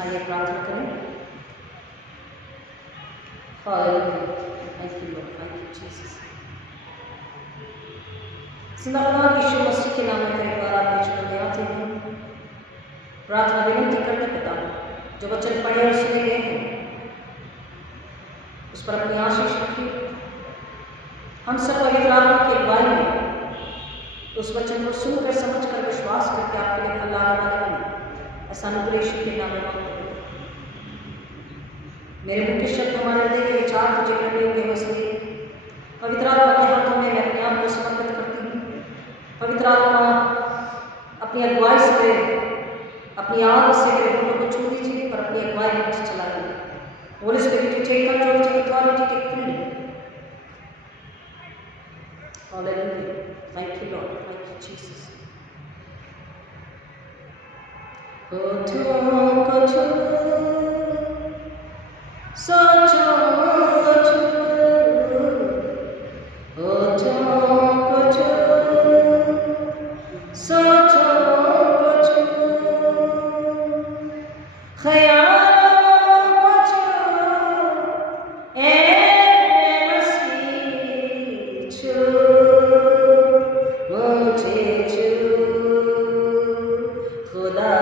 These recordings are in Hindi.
आइए प्रार्थना करें। Hallelujah, thank you Lord, thank you Jesus. जिंदा यीशु मसीह के नाम में फिर एक बार आपके चरणों में आते हैं, प्रार्थना विनती करते पिता, जो वचन पढ़े और सुने गए हैं उस पर अपनी आशीष रखिए। हम सब पवित्र आत्मा की अगुवाई में उस वचन को सुनकर समझकर विश्वास करके आपके लिए फल लाने वाले बने, ऐसा अनुग्रह यीशु के नाम में मांगते हैं। मेरे मुख्य शब्द हमारे हृदय के विचार तुझे करने योग्य हो सके। पवित्र आत्मा के हाथों में मैं अपने आप को समर्पित करती हूँ। पवित्र आत्मा अपनी अगुवाई से, अपनी आग से मेरे होठों को छू दीजिए, पर अपनी अगुवाई मुझे चलाइए। Holi spirit you take control, take authority, take freedom. Hallelujah. Thank you Lord, thank you Jesus. होठों को छू, सोचों को छू, होठों को छू, सोचों को छू, ख्यालों को छू, ए मसीह छू, मुझे छू, खुदा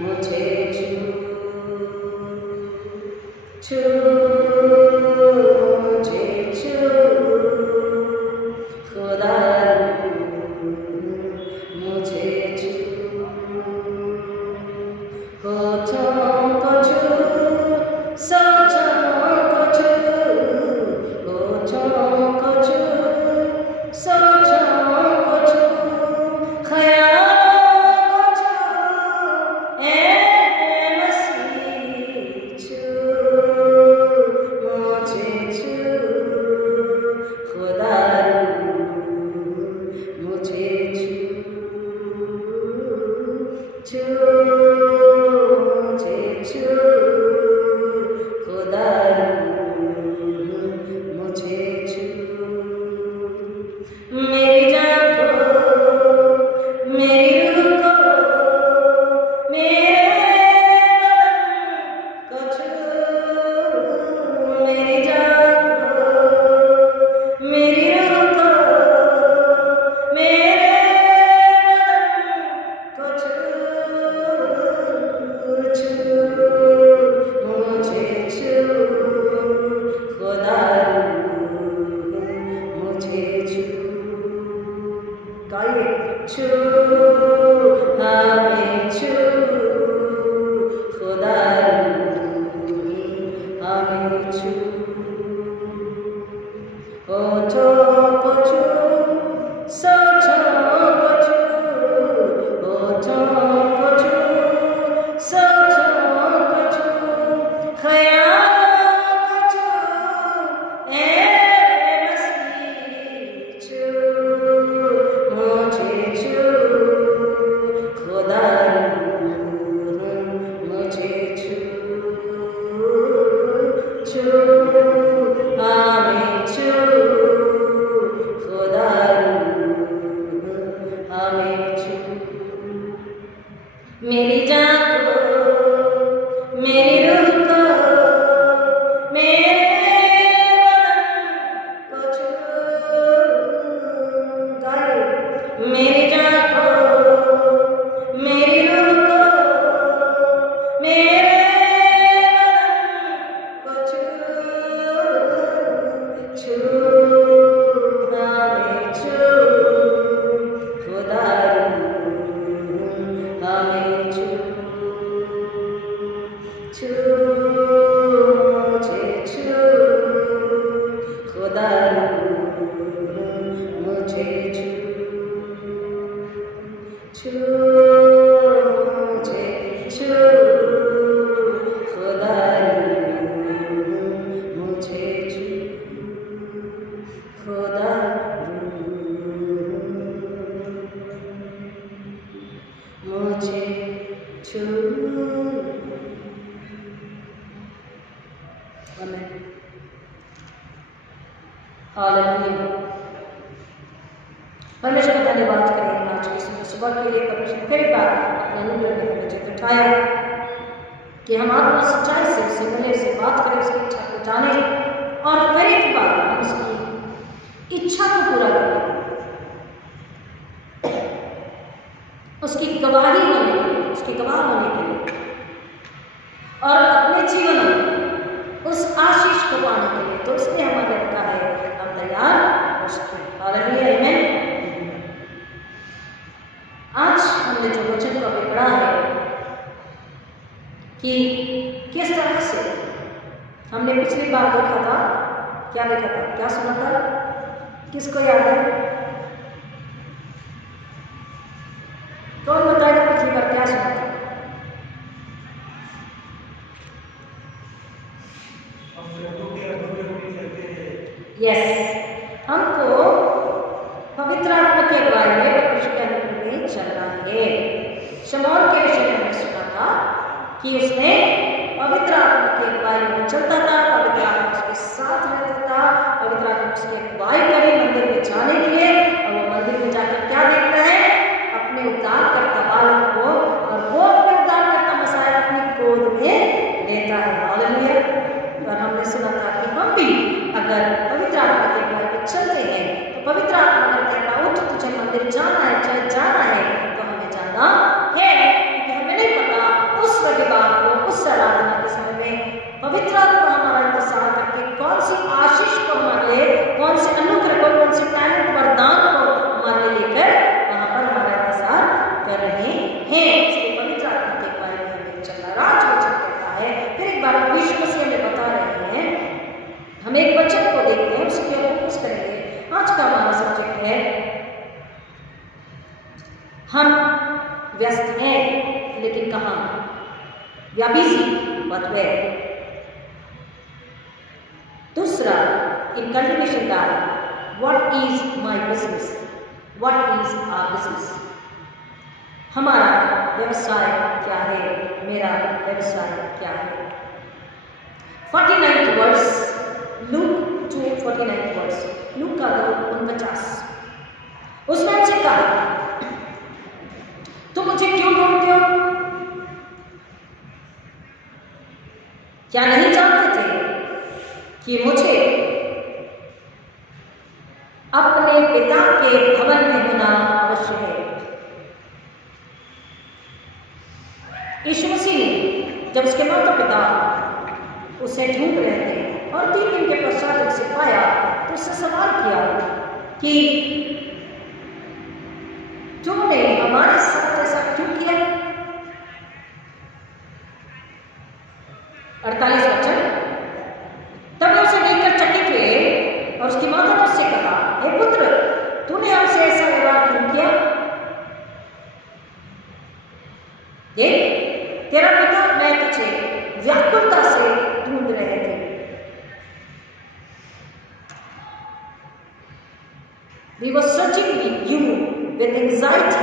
मुझे छू, छू मुझे छू, खुदा मुझे छू, होठों को छू, सोचों को छू, होठों को छू, सोचों को छू, ख्यालों को छू, ए मसीह छू, मुझे छू, खुदा मुझे छू, छू मुझे छू, खुदा मुझे छू, मेरी जान को, मेरी रूह को, मेरे बदन को छू, मेरी जान को, मेरी रूह को, मेरे बदन को छू, छू मुझे छू, खुदा मुझे छू, गाइए, छू हमें छू, खुदा हमें छू, होठों को छू, सोचों को छू, होठों को छू, सोचों को छू, ख्यालों को छू, ए मसीह छू, मुझे छू, खुदा मुझे छू, छू हमें छू, खुदा हमें छू, मेरी जान को, मेरी रूह को, मेरे बदन को छू, गाइए, मेरी जान को, मेरी रूह को, मेरे बदन को छू, छू हमें छू, खुदा हमें छू, छू मुझे छू, खुदा मुझे छू, छू मुझे छू, खुदा मुझे छू, खुदा मुझे छू। आमीन। हालेलुया। परमेश्वर का धन्यवाद करें आज की सुबह के लिए। परमेश्वर फिर बार अपने अनुग्रह में हमें जगह दिखाया कि हम आत्मा सच्चाई से उससे मिले, उससे बात करें, उसकी इच्छा को जाने और फिर एक बार हम उसकी इच्छा को पूरा करें, उसकी गवाही होने के लिए, उसकी गवाह होने के लिए और अपने जीवन में उस आशीष को पाने के लिए। तो उसने हमारे रखा है, हम तैयार उसकी। हालेलुया, आमीन। आज हमने जो वचन को अभी पढ़ा है कि किस तरह से हमने पिछली बार देखा था, क्या देखा था, क्या सुना था, किसको याद है? कौन बताएगा पिछली बार क्या सुना था? यस, हमको पवित्र आत्मा के अगुवाई में परमेश्वर के अनुग्रह में चलना है। शमौन के विषय में हमने सुना था कि उसने पवित्र आत्मा की अगुवाई में चलता था, पवित्र आत्मा उसके साथ रहता था, पवित्र आत्मा उसकी अगुवाई करे मंदिर में जाने के लिए, और वो मंदिर में जाकर क्या देखता है? अपने उद्धारकर्ता बालक को, और वो अपने उद्धारकर्ता मसाया अपनी गोद में लेता है। हालेलुया। और हमने सुना था कि हम भी अगर पवित्र आत्मा के अगुवाई में चलते हैं तो पवित्र आत्मा अगर कहता उठ तुझे मंदिर जाना है, चाहे जाना है, तो हमें जाना है, क्योंकि हमें नहीं पता उस रविवार को, उस आराधना के समय में पवित्र आत्मा हमारा इंतजार करके कौन सी आशीष को हमारे लिए, कौन से अनुग्रह को, कौन से टैलेंट वरदान को हमारे लेकर वहां पर हमारा इंतजार कर रहे हैं। इसलिए पवित्र आत्मा के बारे में हमें चलना। राज वचन कहता है, फिर एक बार विश्व से हमें बता रहे हैं, हम एक वचन को देखते हैं, उसके ऊपर फोकस करेंगे। आज का हमारा सब्जेक्ट है, हम व्यस्त हैं लेकिन कहाँ? We are busy, but where? दूसरा, in continuation that, what is my business? What is our business? हमारा व्यवसाय क्या है? मेरा व्यवसाय क्या है? 49th verse, look 2:49 verse, look का 49। उसने हमसे कहा, तुम मुझे क्यों ढूंढते हो? क्या नहीं जानते थे कि मुझे अपने पिता के भवन में होना अवश्य है? यीशु मसीह ने जब उसके माता पिता उसे ढूंढ रहे थे और 3 दिन के पश्चात उसे पाया, तो उससे सवाल किया कि तुमने हमारे साथ ऐसा क्यों किया? 48 वचन, तब उसे देखकर चकित हुए और उसकी माता ने उससे कहा, हे पुत्र, तूने हमसे ऐसा व्यवहार क्यों किया? देख, तेरा पिता मैं तुझे व्याकुलता से ढूंढ रहे थे। We were searching you with anxiety.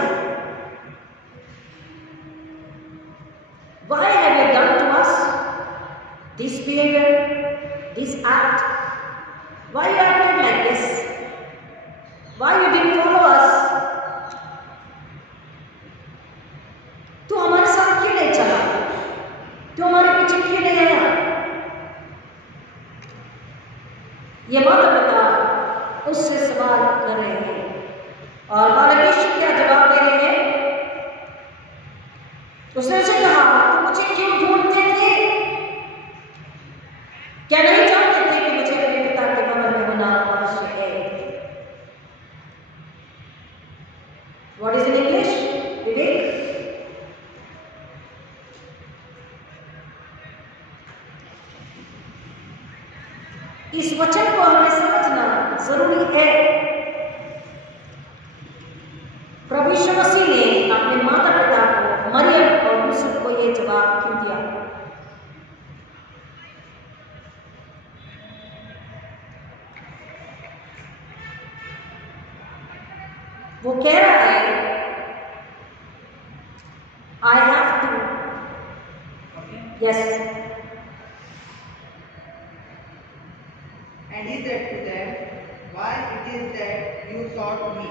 Why have you done to us this behavior, this act? Why you acted like this? Why you didn't follow us? तू हमारे साथ क्यों नहीं चला? तू हमारे पीछे क्यों नहीं आया? ये माता पिता उससे सवाल कर रहे हैं और बालक यीशु क्या जवाब दे रहे हैं? उसने उसे कहा, तुम मुझे क्यों ढूंढते थे? क्या नहीं जानते थे कि मुझे अपने पिता के भवन में होना आवश्यक है? What is in English? विवेक? इस वचन को हमें समझना जरूरी है। प्रभु यीशु मसीह ने अपने माता पिता को, मरियम और यूसुफ को यह जवाब क्यों दिया? वो कह रहा है, I have to, yes, And he said to them, why it is that you sought me?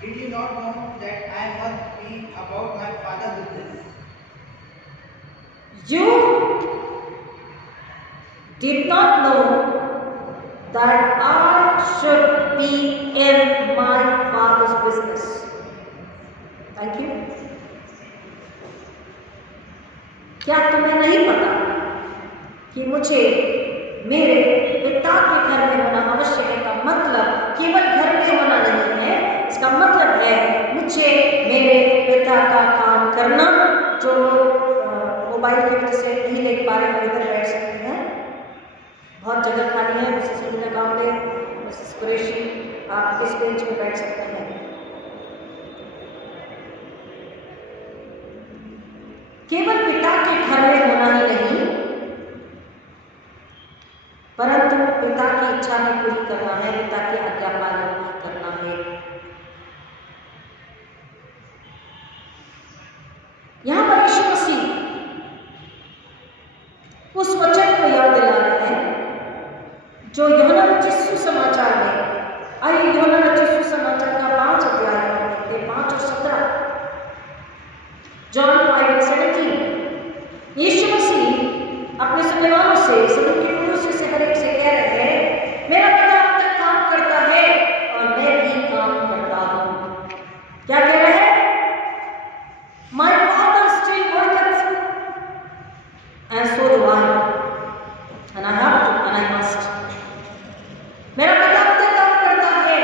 Did you not know that I must be about my Father's business? You did not know that I should be in my Father's business. Thank you. क्या तुम्हें नहीं पता कि मुझे मेरे पिता के घर में होना आवश्यक है? का मतलब केवल घर में होना नहीं है, इसका मतलब है मुझे मेरे पिता का काम करना। जो मोबाइल की वजह से नहीं देख पा रहे इधर बैठ सकते हैं, बहुत जगह खाली है। मिसेस मीना कांबले, मिसेस कुरैशी, आप इस बेंच में बैठ सकते हैं। केवल पिता के घर में होना ही नहीं, परंतु पिता की इच्छा भी पूरी करना है, पिता की आज्ञा पालन भी करना है। यहां पर यीशु मसीह उस वचन को याद दिला रहे हैं जो यूहन्ना रचित सुसमाचार में, आइए यूहन्ना रचित सुसमाचार का 5 अध्याय 5 और 17, जॉन 5:17। यीशु मसीह अपने सुनने वालों से, सभी के पुरुषों से, हर एक से कह रहे हैं, मेरा पिता अब तक काम करता है और मैं भी काम करता हूं। क्या कह रहे हैं? My Father still worketh and so do I, and I have to and I must. मेरा पिता अब तक काम करता है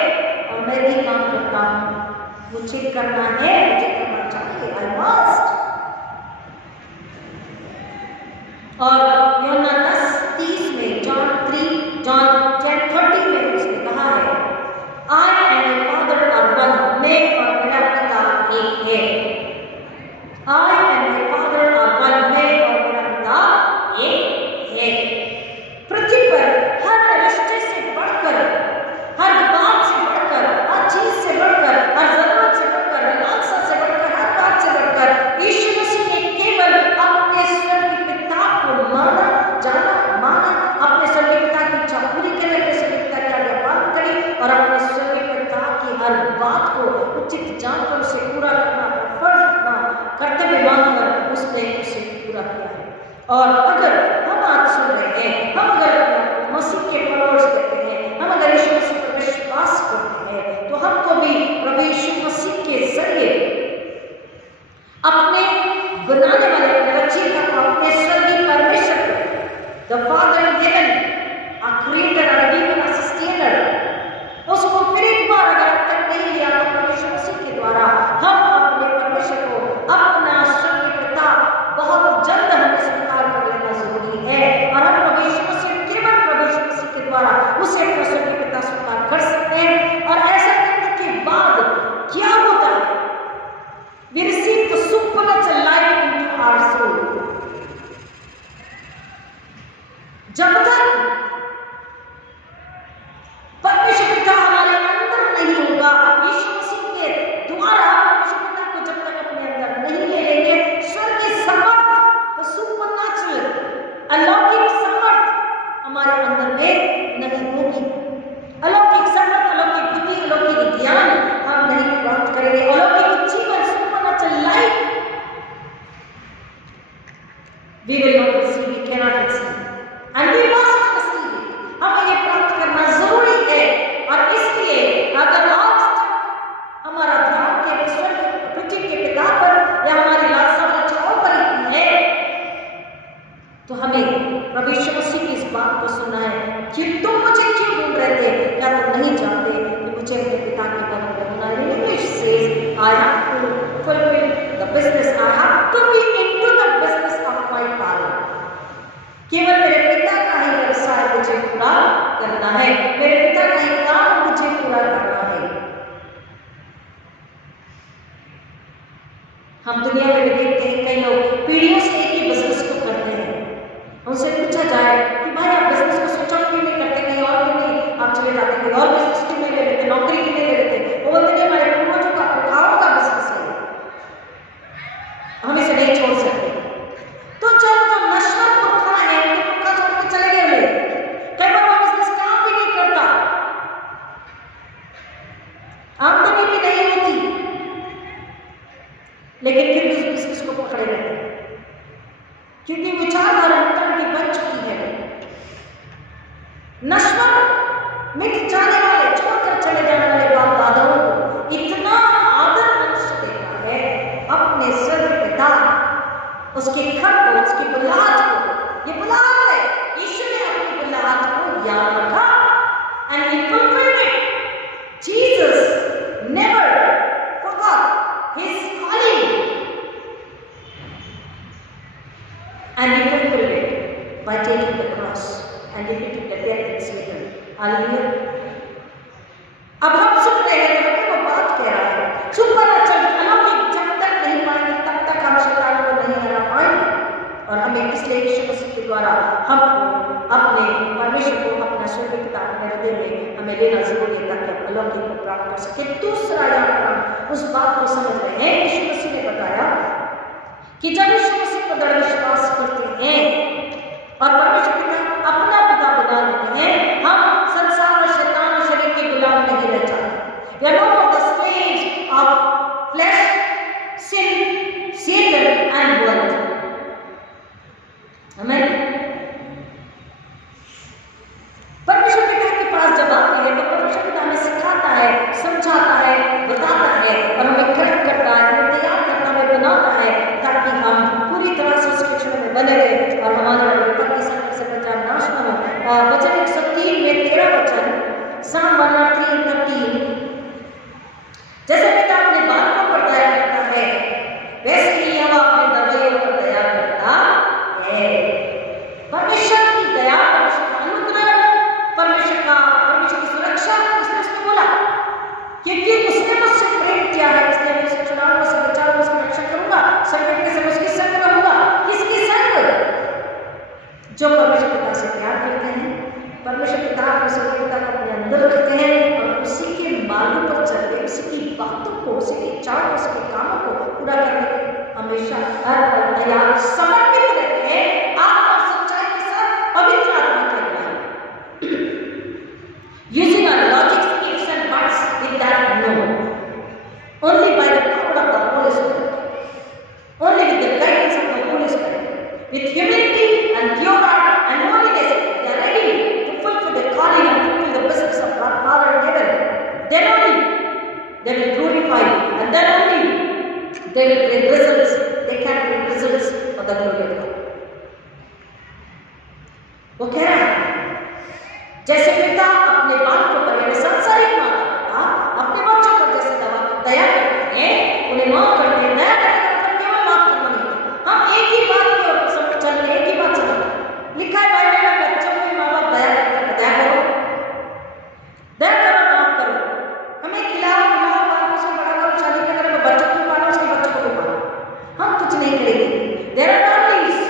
और मैं भी काम करता हूं। मुझे करना है, मुझे करना चाहिए, I must। और यूहन्ना 10:30 में, जॉन 10:30 में उसने कहा है, I and my Father are one, मैं और मेरा पिता एक है। I and my Father are one, मैं और मेरा पिता एक है। पृथ्वी पर हर रिश्ते से बढ़कर, हर बात से बढ़कर, हर चीज से बढ़कर, हर जरूरत से बढ़कर, विलासा से बढ़कर, हर बात से बढ़कर यीशु मसीह ने केवल अपने स्वर्गीय पिता को माना, अपने स्वर्गीय पिता की इच्छा पूरी करने, अपने स्वर्गीय पिता की आज्ञा पालन करी और अपने स्वर्गीय पिता की हर बात को उचित जानकर उसे पूरा करना, फर्ज अपना कर्तव्य मानकर उसने उसे पूरा किया है। और अगर हम आज सुन रहे हैं, हम अगर मसीह के फॉलोअर्स कहते हैं, हम अगर यीशु मसीह पर विश्वास करते हैं, तो हमको भी प्रभु यीशु मसीह के जरिए अपने बनाने वाले, अपने रचयिता को, अपने स्वर्गीय परमेश्वर को, the father in heaven, our creator, our redeemer, our sustainer, उसको फिर एक बार अगर अब तक नहीं लिया तो परमेश्वर मसीह के द्वारा हम अपने परमेश्वर को, अपना स्वर्गीय पिता बहुत जल्द हमें स्वीकार कर लेना जरूरी है। और हम परमेश्वर मसीह, केवल परमेश्वर मसीह के द्वारा उसे अपना स्वर्गीय पिता स्वीकार कर सकते हैं। और ऐसा करने के बाद क्या होता है? We receive the supernatural life into our soul. जब तक परमेश्वर पिता हमारे अंदर नहीं होगा, यीशु मसीह के द्वारा परमेश्वर पिता को जब तक अपने अंदर नहीं ले लेंगे, स्वर्गीय समर्थ, the supernatural, अलौकिक समर्थ हमारे अंदर में नहीं होगी। अलौकिक समर्थ, अलौकिक बुद्धि, अलौकिक ज्ञान हम नहीं प्राप्त करेंगे। अलौकिक जीवन, supernatural life we will not receive, we cannot receive, and we must receive it. हमें ये प्राप्त करना जरूरी है। और इसलिए अगर आज तक हमारा ध्यान केवल स्वर्ग पृथ्वी के पिता पर या हमारी लालसा और इच्छाओं पर ही है, तो हमें प्रभु यीशु मसीह की इस बात को सुनना है कि तुम मुझे क्यों ढूंढ रहे थे? क्या तुम नहीं जानते कि मुझे अपने पिता के भवन में होना है? English says I have to fulfill the business, I have to be into the business of my Father. केवल मेरे पिता का ही व्यवसाय मुझे पूरा करना है, मेरे पिता का ही काम मुझे पूरा करना है। हम दुनिया में देखते हैं कई लोग पीढ़ियों से एक ही बिजनेस को करते हैं। उनसे पूछा जाए कि भाई आप बिजनेस को स्विच ऑफ क्यों नहीं करते, कहीं और क्यों नहीं आप चले जाते, कहीं और बिजनेस क्यों नहीं ले लेते, नौकरी क्यों नहीं ले लेते? वो बोलते हैं हमारे पूर्वजों का, पुरखाओं का बिजनेस है, हम इसे नहीं छोड़ सकते। तो जब नश्वर पुरखा है, उनके पुरखा छोड़ के चले गए, कई बार वो बिजनेस काम भी नहीं करता, आमदनी भी नहीं होती, लेकिन फिर भी उस बिजनेस को पकड़े रहते हैं। नश्वर मिट जाने वाले, छोड़कर चले जाने वाले बाप दादाओं को इतना आदर मनुष्य देता है, अपने स्वर्ग पिता उसके घर को, उसकी बुलाहट को, ये बुलाहट है, यीशु ने अपनी बुलाहट को याद रखा and he fulfilled it. Jesus never forgot his calling and he fulfilled it by taking the cross and defeating the death and Satan. Hallelujah. अब हम सुन रहे हैं तो हमें वो बात कह रहा है, सुपरनैचुरल अलौकिक जब तक नहीं पाएंगे तब तक हम शैतान को नहीं हरा पाएंगे। और हमें इसलिए यीशु मसीह के द्वारा हमको अपने परमेश्वर को अपना स्वर्ग पिता अपने हृदय में हमें लेना जरूरी है ताकि हम अलौकिक को प्राप्त कर सके। दूसरा यहाँ पर हम उस बात को समझ रहे हैं, यीशु मसीह ने बताया कि जब यीशु मसीह पर दृढ़ विश्वास करते हैं और परमेश्वर पिता अपना पिता बना लेते हैं, हम संसार और शैतान और शरीर के गुलाम नहीं रह जाते। We are no more the slaves of flesh, sin, Satan and world. Amen. परमेश्वर पिता के पास जब आते हैं तो परमेश्वर पिता हमें सिखाता है, समझाता है, बताता है और हमें करेक्ट करता है, हमें तैयार करता है, हमें बनाता है ताकि हम पूरी तरह से उसके क्षण में बने रहे और हमारा विपत्ति संकट से बचाव नाश न हो। वचन 103 में 13 वचन, Psalm 103:13, जैसे पिता अपने बालकों पर दया करता है वैसे ही यहोवा अपने दरबारियों पर दया करता है। परमेश्वर की दया, परमेश्वर का अनुग्रह, परमेश्वर की सुरक्षा, उसने उसको बोला क्योंकि उसने मुझसे प्रेम किया है इसलिए मैं उसे चुनाव से बचाऊंगा, उसकी रक्षा करूंगा, संकट के समय उसके संग रहूंगा। किसके संग? जो परमेश्वर पिता से प्यार करते हैं, परमेश्वर पिता परमेश्वर पिता को अपने अंदर रखते हैं और उसी के मार्ग पर चलते हैं, उसी की बातों को, उसी के इच्छाओं, उसके कामों को पूरा करने के हमेशा हर पल तैयार समर्पित रहते हैं, आत्मा और सच्चाई के साथ पवित्र आत्मा के द्वारा। Using our logics, ifs and buts with that no. Only by the power of the Holy Spirit. Only with the guidance of the Holy Spirit. With humility and pure heart and holiness, they are ready to fulfill the calling and fulfill the business of God Father in heaven. Then only they will glorify and then only they will bring results. They can bring results for the glory of God. वो कह रहा है जैसे पिता अपने बालकों पर, यानी सांसारिक माता अपने बच्चों पर जैसे दया करते हैं, उन्हें माफ करते हैं, दया करते हैं, केवल माफ करना नहीं। हम एक ही बात को सब चलते, एक ही बात चलते। लिखा है बाइबल में बच्चों के माँ बाप दया करो, दया करो, माफ करो। हमें खिलाओ पिलाओ, बालकों से बड़ा करो, शादी में करो, बच्चों को पालो, उसके बच्चों को भी पालो। हम कुछ नहीं करेंगे। देयर आर फैमिलीज,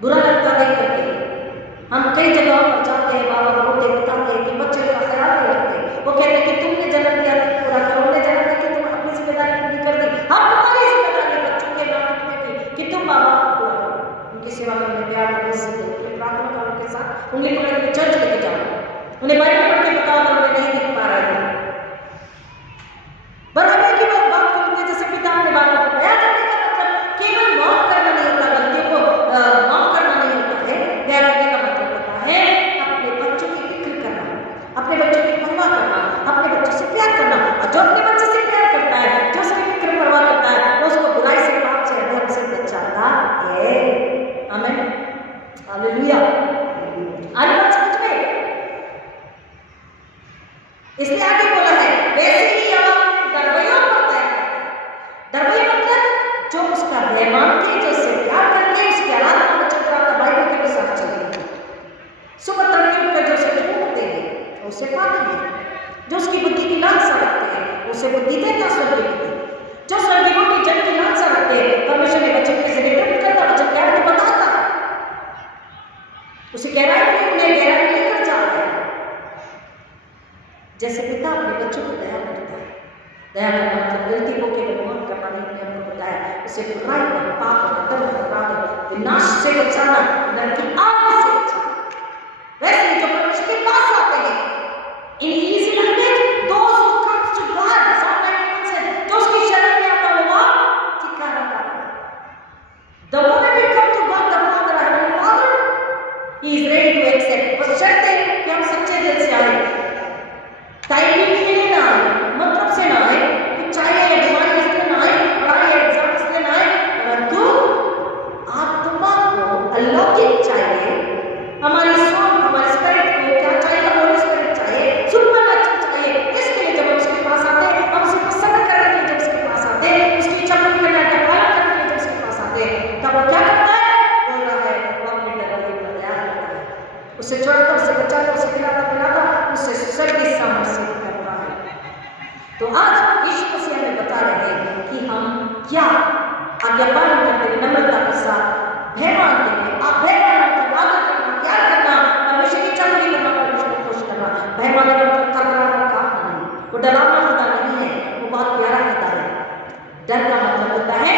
बुरा लगता देख करके हम कई जगहों पर जाते हैं, बाबा रोते बताते हैं कि बच्चे का ख्याल नहीं रखते। वो कहते हैं कि तुमने जन्म दिया तो पूरा करो, उन्हें जन्म दिया कि तुम अपनी जिम्मेदारी पूरी कर दी। हम तुम्हारी जिम्मेदारी बच्चों के नाम रखने की कि तुम माँ बाप को पूरा करो, उनकी सेवा करने, प्यार करने, सीखो, प्रार्थना करो, उनके साथ उंगली पकड़ के चर्च लेके जाओ, उन्हें बाइबल पढ़ के बताओ अगर उन्हें नहीं दिख पा रहा है। बराबर की बात करते जैसे पिता अपने बालकों को दया करने का मतलब केवल माफ करना नहीं होता, गलतियों को माफ करना नहीं होता है। दया करने का मतलब होता है अपने बच्चों की फिक्र करना, अपने बच्चों की परवाह करना, अपने बच्चों से प्यार करना। और जो अपने बच्चे से प्यार करता है, जो उसकी फिक्र परवाह करता है, वो उसको बुराई से, पाप से, अधर्म से बचाता है। आमीन, हालेलुया। आगे बात समझ में? इसलिए आगे बोला है वैसे ही दरबारियों पर दया करता है। दरबारी मतलब जो उसका दया मानते हैं, जो उससे प्यार करते हैं, उसके आराधना में चल रहा था, बाइबल के भी साथ चलेंगे। सुबह तड़के उठकर जो उसे ढूंढते हैं उसे पाते हैं, जो उसकी बुद्धि की लालसा रखते हैं उसे बुद्धि देता स्वर्ग की, जो स्वर्ग की जन की लालसा रखते हैं परमेश्वर ने वचन के जरिए प्रकट करता, वचन क्या है बताता, उसे गहराई में उन्हें गहराई में लेकर जाता है। जैसे पिता अपने बच्चों को दया करता है, दया करना मतलब गलती को केवल माफ करना नहीं, मैंने आपको बताया, उसे बुराई और पाप और अधर्म और अपराध विनाश से बचाना, नरक की आग से बचाना। वैसे ही जो परमेश्वर के पास आते हैं, in easy language those who comes to God, जो उसकी शरण में आता हुआ ठिकाना पाता है। The moment we come to God the Father, our Heavenly Father, He is ready to accept. बशर्ते कि हम सच्चे दिल से आए, टाइमिंग के लिए ना आए, मतलब से ना आए, चाहे एग्जाम इसलिए ना आए, पढ़ाई एग्जाम इसलिए ना आए, परंतु आत्मा को अलौकिक चाहिए, हमारी सोल, हमारे स्पिरिट को क्या चाहिए, होली स्पिरिट चाहिए, सुपरनैचुरल चाहिए। इसके लिए जब हम उसके पास आते हैं, हम उसे पसंद करने के लिए जब उसके पास आते हैं, उसकी इच्छा पूरी करने का पालन करने के लिए जब उसके पास आते हैं, तब वो क्या करता है? बोल रहा है वो अपने डर को तैयार करता है, उसे छोड़कर, उसे बचाकर, उसे खिलाता पिलाता, उसे सर्विस सामर्थ्य करता है। तो आज यीशु मसीह हमें बता रहे हैं कि हम क्या आज्ञा पालन करते हुए नम्रता के साथ, भय मानते हुए, भय मानते हुए आदर करना, प्यार करना, परमेश्वर की इच्छा पूरी करना, परमेश्वर को खुश करना। भय मानने का मतलब थरथराना काम नहीं, वो डरावना खुदा नहीं है, वो बहुत प्यारा खुदा है। डर का मतलब होता है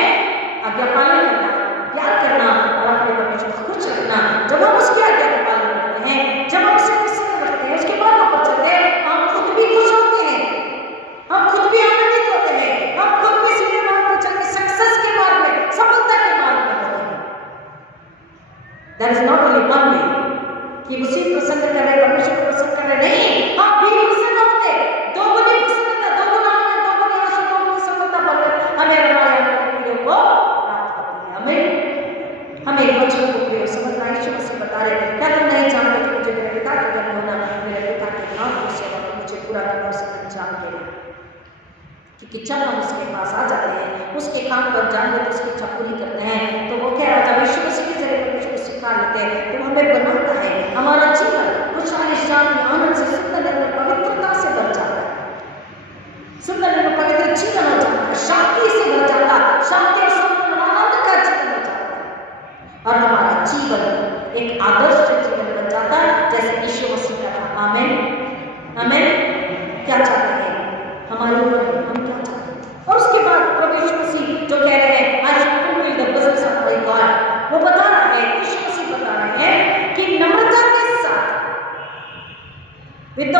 आज्ञा पालन करना, प्यार करना और अपने परमेश्वर को खुश रखना। जब हम उसकी आज्ञा का पालन करते हैं, जब हम उसे पसंद करते हैं, उसके बाद ऊपर चलते हैं, हम खुद भी खुश होते हैं, हम खुद भी आनंदित होते हैं, हम खुद भी सीधे मार्ग पर चल के सक्सेस के मार्ग में, सफलता के मार्ग में होते हैं। There is not only one way कि उसी पसंद कर रहे, परमेश्वर को पसंद कर रहे, नहीं, हम भी पसंद होते, दोगुनी प्रसन्नता, दोगुना आनंद, दोगुनी आशा, दोगुनी सफलता पाकर हमें हमारे प्रिय को प्राप्त होती है। हमें हमें वचन को प्रिय समझना। यीशु मसीह बता रहे, क्या तुम नहीं जानते कि मुझे मेरे पिता के घर होना, मेरे पिता के नाम की सेवा को मुझे पूरा करना, उसे अंजाम देना। क्योंकि जब हम उसके पास आ जाते हैं, उसके काम पर जान लेते, उसकी इच्छा पूरी करते हैं, तो वो कह रहा था यीशु मसीह के जरिए परमेश्वर को सिखा लेते हैं, तो हमें बनाता है, हमारा जीवन खुशहाली, शांति, आनंद से, सुंदर और पवित्रता से भर जाता है, सुंदर और पवित्र जीवन हो जाता है, शांति से भर जाता है, शांति और सुंदर आनंद का जीवन हो जाता है, और हमारा जीवन एक आदर्श जीवन बन जाता है, जैसे यीशु मसीह का था। आमीन, आमीन। क्या चाहते हैं हमारे ऊपर, हम क्या चाहते हैं? और उसके बाद प्रभु यीशु मसीह जो कह रहे हैं, I should fulfil the business of my God, वो बता रहा है, यीशु मसीह बता रहे हैं कि नम्रता के साथ, with the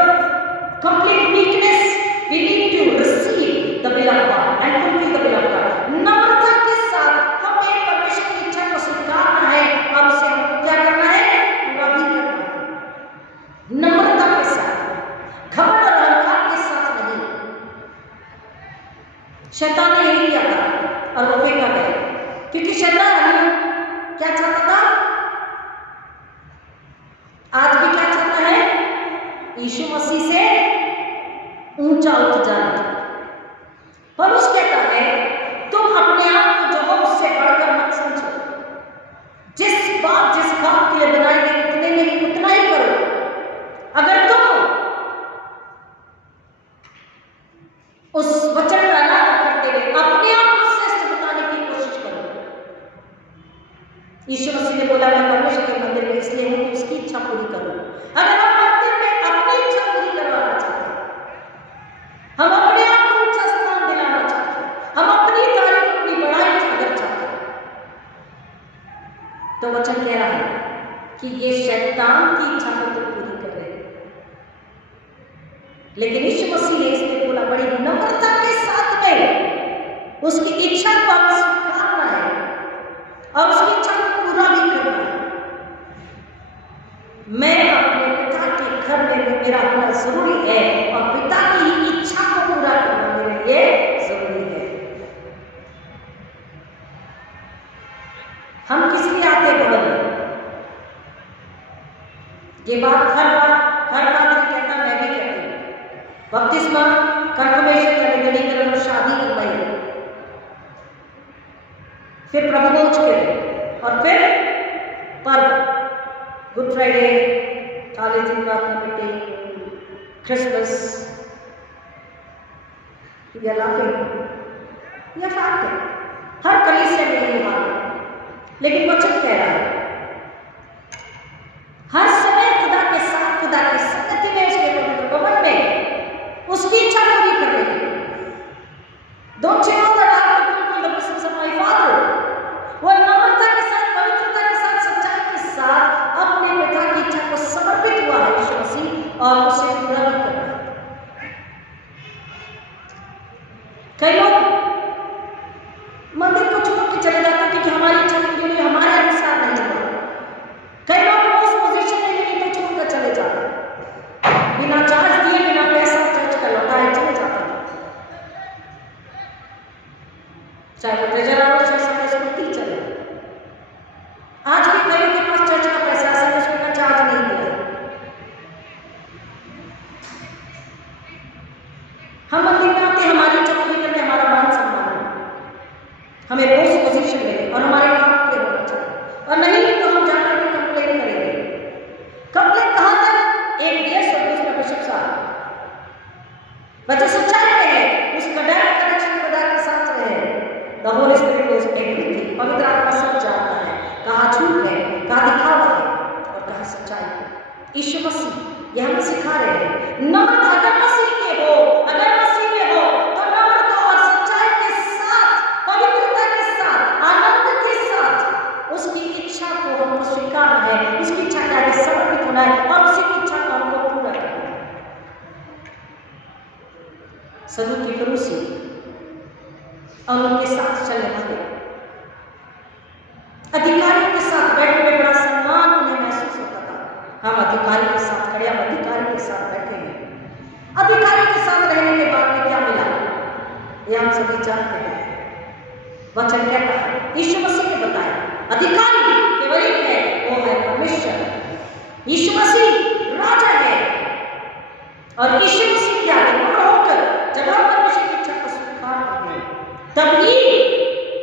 complete meekness, we need to receive the will of God and fulfil the will of God. नम्रता के साथ हमें परमेश्वर की इच्छा को स्वीकारना है और उसे क्या करना है? पूरा भी करना है, नम्रता के साथ, घमंड और अहंकार के साथ नहीं। शैतान ने यही किया था और वो फेंका गया, क्योंकि शैतान क्या चाहता था? आज भी क्या चाहता है? यीशु मसीह से ऊंचा उठ जाना। और उस कहता है तुम अपने आप को जो हो उससे बढ़कर मत समझो, जिस बात जिस काम के लिए बनाई गई उतने में उतना ही करो। अगर तुम उस वचन का अनादर करते हुए अपने आप को श्रेष्ठ बताने की कोशिश करो। यीशु मसीह ने बोला मैं परमेश्वर के मंदिर में इसलिए हूं कि उसकी इच्छा पूरी करूं। अगर हम मंदिर में अपनी इच्छा पूरी करवाना चाहते हैं, हम अपने आप को ऊंचा स्थान दिलाना चाहते हैं, हम अपनी तारीफ, अपनी बड़ाई अगर चाहते हैं, तो वचन कह रहा है कि ये शैतान की इच्छा को तो पूरी कर रहे हैं। लेकिन यीशु मसीह ने इसमें बोला बड़ी नम्रता के साथ में उसकी इच्छा को हमें स्वीकारना है और उसकी इच्छा को पूरा भी करना है। मैं अपने पिता के घर में मेरा होना जरूरी है और पिता की इच्छा को पूरा करना मेरे लिए जरूरी है। हम किस लिए आते हैं? ये बात हर बात कहना मैं भी कहती हूँ। बपतिस्मा, कन्फर्मेशन, नवीनीकरण, शादी करवाई, फिर प्रभु भोज के, और फिर पर्व, गुड फ्राइडे, काले दिन प्रार्थना मीटिंग, क्रिसमस, या लाफिंग, या फैक्ट है, हर कलीसिया में यही बात है। लेकिन वचन कह रहा है हर समय खुदा के साथ, खुदा की संगति में, उसके पवित्र भवन में उसकी इच्छा पूरी करने के लिए। Don't you know that I have to fulfill the business of my Father? वो नम्रता के साथ, पवित्रता के साथ, सच्चाई के साथ अपने पिता की इच्छा को समर्पित हुआ है यीशु मसीह, और उसे पूरा भी करना है। कई लोग मंदिर को छोड़ के चले जाते हैं क्योंकि हमारी इच्छा पूरी नहीं, हमारे अनुसार नहीं। बच्चा सच्चाई में है, उसका डायरेक्ट कनेक्शन खुदा के साथ रहे। The holy spirit knows everything. पवित्र आत्मा सब जानता है, कहाँ झूठ है, कहाँ दिखावा है और कहाँ सच्चाई है। यीशु मसीह यह हमें सिखा रहे हैं, नम्रता अगर मसीह के हो, अगर मसीह में हो तो नम्रता और सच्चाई के साथ, पवित्रता के साथ, आनंद के साथ उसकी इच्छा को हमको स्वीकारना है, उसकी इच्छा के आगे समर्पित होना है और उसी की इच्छा को हमको पूरा करना है। सदूकी फरीसी और उनके साथ चलने वाले अधिकारियों के साथ बैठने में बड़ा सम्मान उन्हें महसूस होता था। हम अधिकारी के साथ खड़े, हम अधिकारी के साथ बैठे हैं। अधिकारी के साथ रहने के बाद में क्या मिला, ये हम सभी जानते हैं। वचन क्या कहा, यीशु मसीह ने बताया, अधिकारी केवल एक है, वो है परमेश्वर। यीशु मसीह राजा है और यीशु मसीह के आगे खड़ा होकर जब हम परमेश्वर की इच्छा को स्वीकार करते हैं, तभी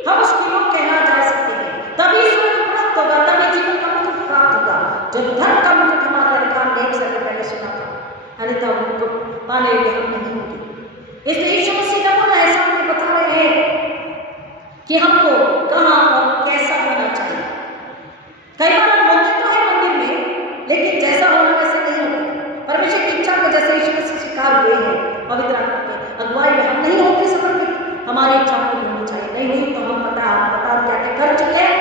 हम उसके लोग कहना जा सकते हैं, तभी स्वर्ग प्राप्त होगा, तभी जीवन का मुकुट प्राप्त होगा। जब धर्म का मुकुट हमारा अधिकार नहीं से पहले सुना था, अन्यथा उनको पाने के हम नहीं होंगे। इसलिए यीशु मसीह का बोला है, सामने बता रहे हैं कि हमको कहाँ और कैसा होना चाहिए। कई बार हम होते तो है मंदिर में, लेकिन जैसा होना वैसे नहीं होता। परमेश्वर की इच्छा को जैसे यीशु मसीह स्वीकार हुए हैं, पवित्र आत्मा के अगुवाई में हम नहीं होते समर्पित, हमारी इच्छा पूरी होनी चाहिए। नहीं हुई तो हम पता क्या कर चुके हैं।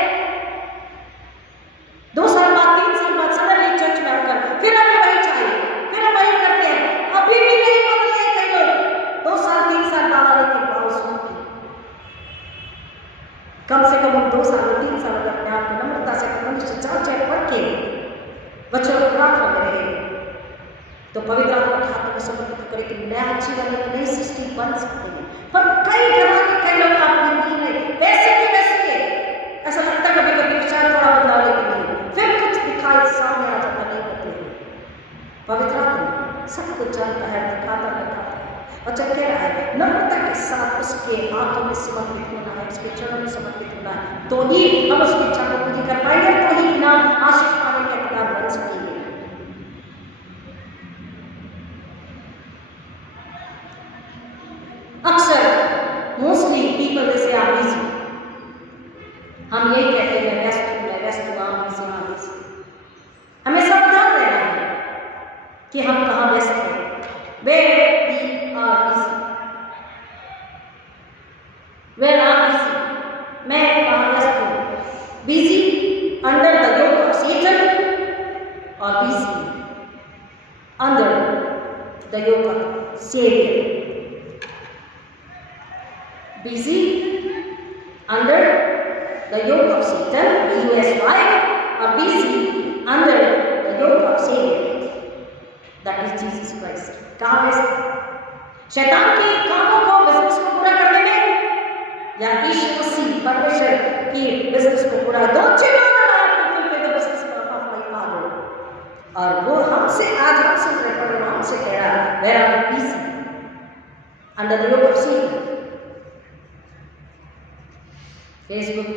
2 साल बाद, 3 साल बाद सडनली चर्च में आकर फिर हमें वही चाहिए, फिर हम वही करते हैं। अभी भी नहीं बदले हैं कई लोग। 2 साल 3 साल बाद आने के बावजूद कम से कम 2 साल 3 साल अगर अपने आप को नम्रता से मनुष्य जांच पढ़ के बच्चों को प्रार्थना में रहे तो पवित्र आत्मा के हाथों में समर्पित करे कि नया जीवन, एक नई सृष्टि बन सकते हैं। पर कई घरों में कई लोग आपने नहीं, वैसे के ऐसा लगता कभी कभी विचार थोड़ा बदलाव के लिए फिर कुछ दिखाई सामने आ जाता, नहीं करते। पवित्र आत्मा सब कुछ जानता है, दिखाता बताता है और जब कह रहा है नम्रता के साथ उसके हाथों में समर्पित होना है, उसके चरणों में समर्पित होना है, तो ही हम उसकी इच्छा को पूरी कर पाएंगे, तो ही इनाम आशीष पाने के हकदार बन सकेंगे। अक्सर मोस्टली पीपल जैसे आप बिजी, हम यही कहते हैं व्यस्त हूँ, मैं व्यस्त हुआ, बिजी। हमें सावधान रहना है कि हम कहाँ व्यस्त हैं। Where we are busy, where are busy, मैं कहाँ व्यस्त हूँ। Busy under the yoke of Satan और busy under the yoke of Savior। busy under the yoke of Satan, B-U-S-Y, or busy under the yoke of Savior, that is Jesus Christ। कहाँ व्यस्त? शैतान के कामों को, बिजनेस को पूरा करने में या यीशु मसीह परमेश्वर की बिजनेस को पूरा। Don't you know that I have to fulfill the business of my Father? और वो हमसे आज हमसे रेफर हमसे कह रहा है, where are you busy under the yoke of Satan? Facebook,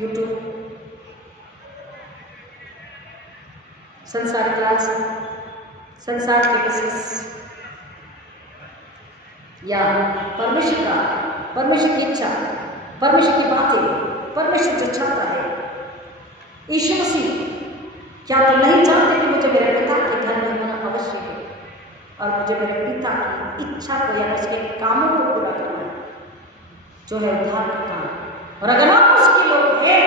YouTube, संसार क्लास, संसार के बिजनेस या परमेश्वर की इच्छा, परमेश्वर की बातें, परमेश्वर जो चाहता है। यीशु मसीह, क्या तुम नहीं जानते कि मुझे मेरे पिता के घर में होना अवश्य है और मुझे मेरे पिता की इच्छा को या उसके कामों को पूरा करना है, जो है उद्धार का काम। और अगर हम उसके लोग हैं,